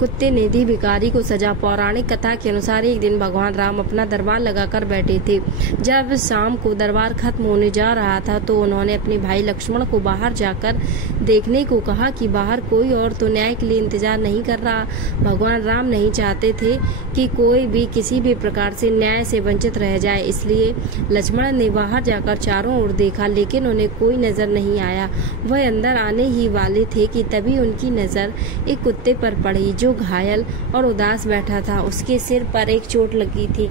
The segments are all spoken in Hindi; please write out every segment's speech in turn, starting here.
कुत्ते ने दी भिखारी को सजा। पौराणिक कथा के अनुसार एक दिन भगवान राम अपना दरबार लगाकर बैठे थे। जब शाम को दरबार खत्म होने जा रहा था तो उन्होंने अपने भाई लक्ष्मण को बाहर जाकर देखने को कहा कि बाहर कोई और तो न्याय के लिए इंतजार नहीं कर रहा। भगवान राम नहीं चाहते थे कि कोई भी किसी भी प्रकार से न्याय से वंचित रह जाए, इसलिए लक्ष्मण ने बाहर जाकर चारों ओर देखा, लेकिन उन्हें कोई नजर नहीं आया। वह अंदर आने ही वाले थे कि तभी उनकी नजर एक कुत्ते पर पड़ी जो घायल और उदास बैठा था। उसके सिर पर एक चोट लगी थी।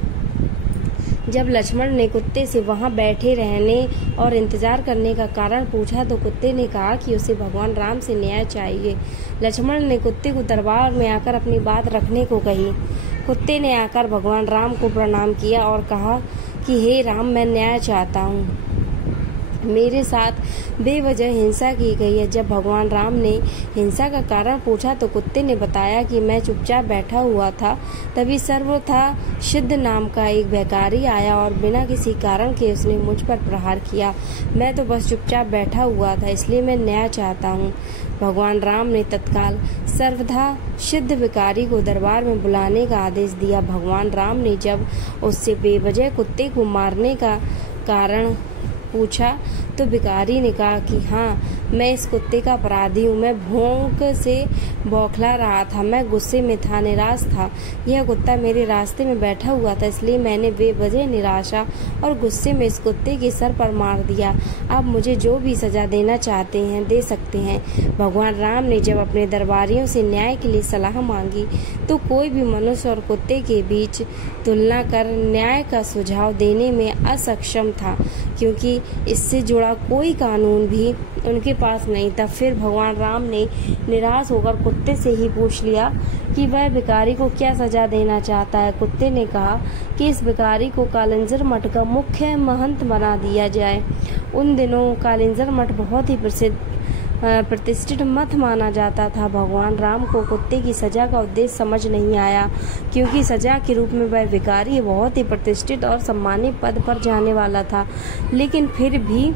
जब लक्ष्मण ने कुत्ते से वहां बैठे रहने और इंतजार करने का कारण पूछा तो कुत्ते ने कहा कि उसे भगवान राम से न्याय चाहिए। लक्ष्मण ने कुत्ते को दरबार में आकर अपनी बात रखने को कही। कुत्ते ने आकर भगवान राम को प्रणाम किया और कहा कि हे राम, मैं न्याय चाहता हूँ। मेरे साथ बेवजह हिंसा की गई है। जब भगवान राम ने हिंसा का कारण पूछा तो कुत्ते ने बताया कि मैं चुपचाप बैठा हुआ था, तभी सर्वथा सिद्ध नाम का एक भिखारी आया और बिना किसी कारण के उसने मुझ पर प्रहार किया। मैं तो बस चुपचाप बैठा हुआ था, इसलिए मैं न्याय चाहता हूँ। भगवान राम ने तत्काल सर्वथा सिद्ध भिखारी को दरबार में बुलाने का आदेश दिया। भगवान राम ने जब उससे बेवजह कुत्ते को मारने का कारण पूछा तो भिखारी ने कहा कि हाँ, मैं इस कुत्ते का अपराधी हूँ। मैं भौंक से बौखला रहा था, मैं गुस्से में था, निराश था। यह कुत्ता मेरे रास्ते में बैठा हुआ था, इसलिए मैंने बेवजह निराशा और गुस्से में इस कुत्ते के सर पर मार दिया। अब मुझे जो भी सजा देना चाहते हैं दे सकते हैं। भगवान राम ने जब अपने दरबारियों से न्याय के लिए सलाह मांगी तो कोई भी मनुष्य और कुत्ते के बीच तुलना कर न्याय का सुझाव देने में असक्षम था, क्योंकि इससे जुड़ा कोई कानून भी उनके पास नहीं था। फिर भगवान राम ने निराश होकर कुत्ते से ही पूछ लिया कि वह भिखारी को क्या सजा देना चाहता है। कुत्ते ने कहा कि इस भिखारी को कालिंजर मठ का मुख्य महंत बना दिया जाए। उन दिनों कालिंजर मठ बहुत ही प्रतिष्ठित मठ माना जाता था। भगवान राम को कुत्ते की सजा का उद्देश्य समझ नहीं आया, क्योंकि सजा के रूप में वह भिखारी बहुत ही प्रतिष्ठित और सम्मानित पद पर जाने वाला था। लेकिन फिर भी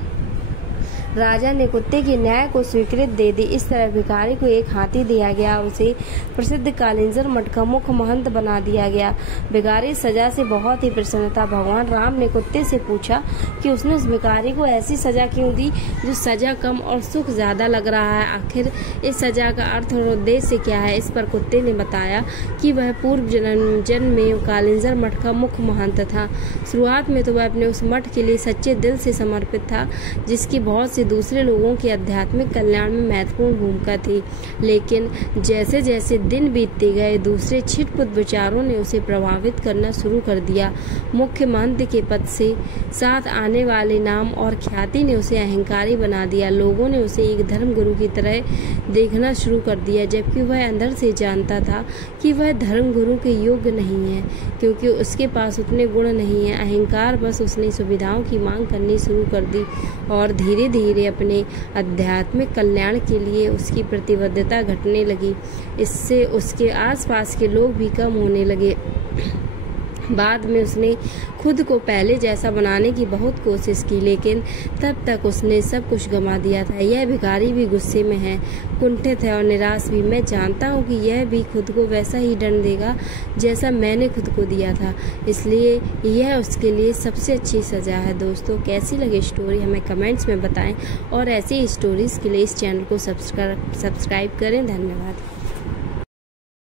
राजा ने कुत्ते के न्याय को स्वीकृति दे दी। इस तरह भिखारी को एक हाथी दिया गया, उसे प्रसिद्ध कालिंजर मठ का मुख्य महंत बना दिया गया। भिखारी सजा से बहुत ही प्रसन्न था। भगवान राम ने कुत्ते से पूछा कि उसने उस भिखारी को ऐसी सजा क्यों दी जो सजा कम और सुख ज्यादा लग रहा है। आखिर इस सजा का अर्थ और उद्देश्य क्या है। इस पर कुत्ते ने बताया कि वह पूर्व जन्म में कालिंजर मठ का मुख्य महंत था। शुरुआत में तो वह अपने उस मठ के लिए सच्चे दिल से समर्पित था, जिसकी बहुत से दूसरे लोगों के आध्यात्मिक कल्याण में महत्वपूर्ण भूमिका थी। लेकिन जैसे जैसे दिन बीतते गए, दूसरे छिटपुट विचारों ने उसे प्रभावित करना शुरू कर दिया। मुख्य महंत के पद से साथ आने वाले नाम और ख्याति ने उसे अहंकारी बना दिया। लोगों ने उसे एक धर्म गुरु की तरह देखना शुरू कर दिया, जबकि वह अंदर से जानता था कि वह धर्म गुरु के योग्य नहीं है, क्योंकि उसके पास उतने गुण नहीं है। अहंकार बस उसने सुविधाओं की मांग करनी शुरू कर दी और धीरे धीरे अपने आध्यात्मिक कल्याण के लिए उसकी प्रतिबद्धता घटने लगी। इससे उसके आसपास के लोग भी कम होने लगे। बाद में उसने खुद को पहले जैसा बनाने की बहुत कोशिश की, लेकिन तब तक उसने सब कुछ गंवा दिया था। यह भिखारी भी गुस्से में है, कुंठित है और निराश भी। मैं जानता हूँ कि यह भी खुद को वैसा ही दंड देगा जैसा मैंने खुद को दिया था, इसलिए यह उसके लिए सबसे अच्छी सजा है। दोस्तों, कैसी लगी स्टोरी हमें कमेंट्स में बताएं और ऐसी स्टोरीज के लिए इस चैनल को सब्सक्राइब करें। धन्यवाद।